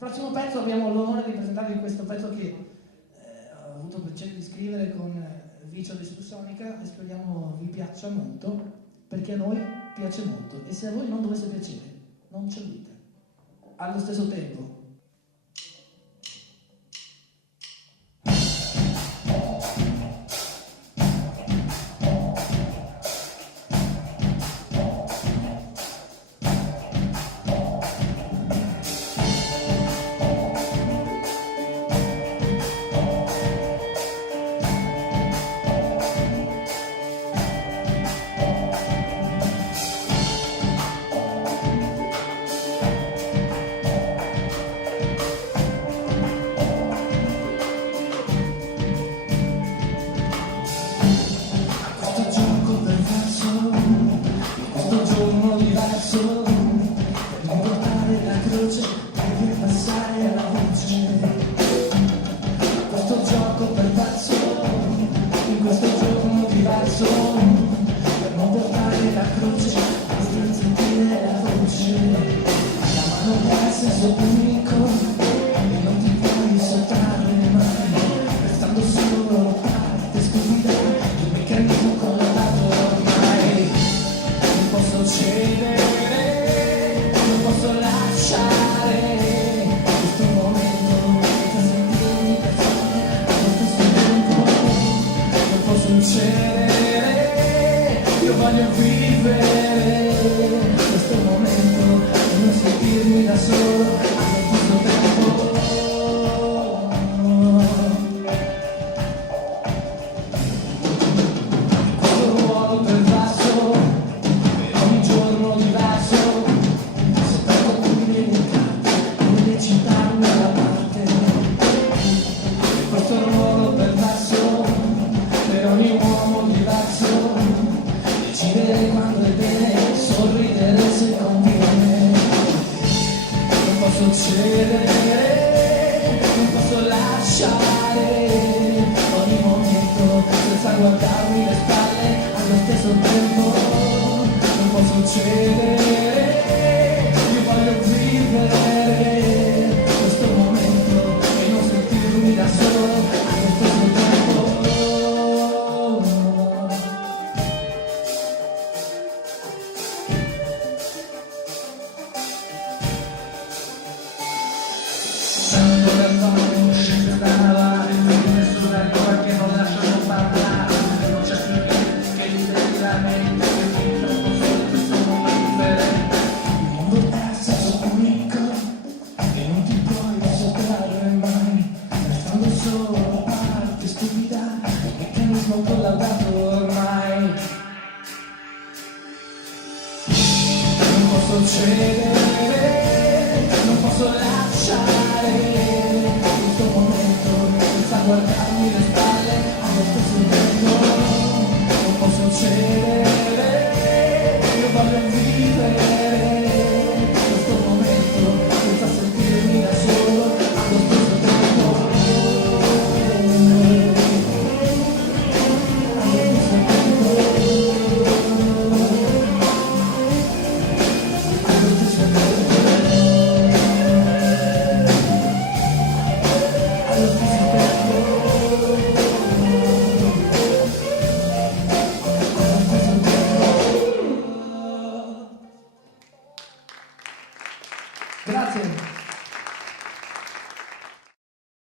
prossimo pezzo abbiamo l'onore di presentarvi questo pezzo che ho avuto il piacere di scrivere con Vicio di Subsonica e speriamo vi piaccia molto, perché a noi piace molto e se a voi non dovesse piacere, non ce lo dite. Allo stesso tempo. Io voglio vivere questo momento e non sentirmi da solo a questo tempo. Questo ruolo pervaso, ogni giorno diverso, se perdo qui nelle città una parte. Questo ruolo pervaso per ogni uomo diverso, decidere quando è bene, sorridere se conviene. Non posso cedere, non posso lasciare ogni momento senza guardarmi le spalle allo stesso tempo. Non posso cedere, io voglio vivere questo momento e non sentirmi da solo allo stesso tempo. Santo Galvano, scende da navale, nessuna ancora che non lasciano parlare, non c'è più niente che liberi la mente, che mi trasposto questo mondo differente. Il mondo è senso unico, e non ti puoi sottrarre mai, restando solo parte stupida, il meccanismo collaudato ormai. Non posso cedere, non posso lasciare questo momento senza guardarmi le spalle allo stesso tempo. Non posso cedere, io voglio vivere questo momento senza sentirmi da solo allo stesso tempo. Allo stesso tempo. Allo stesso tempo. Grazie.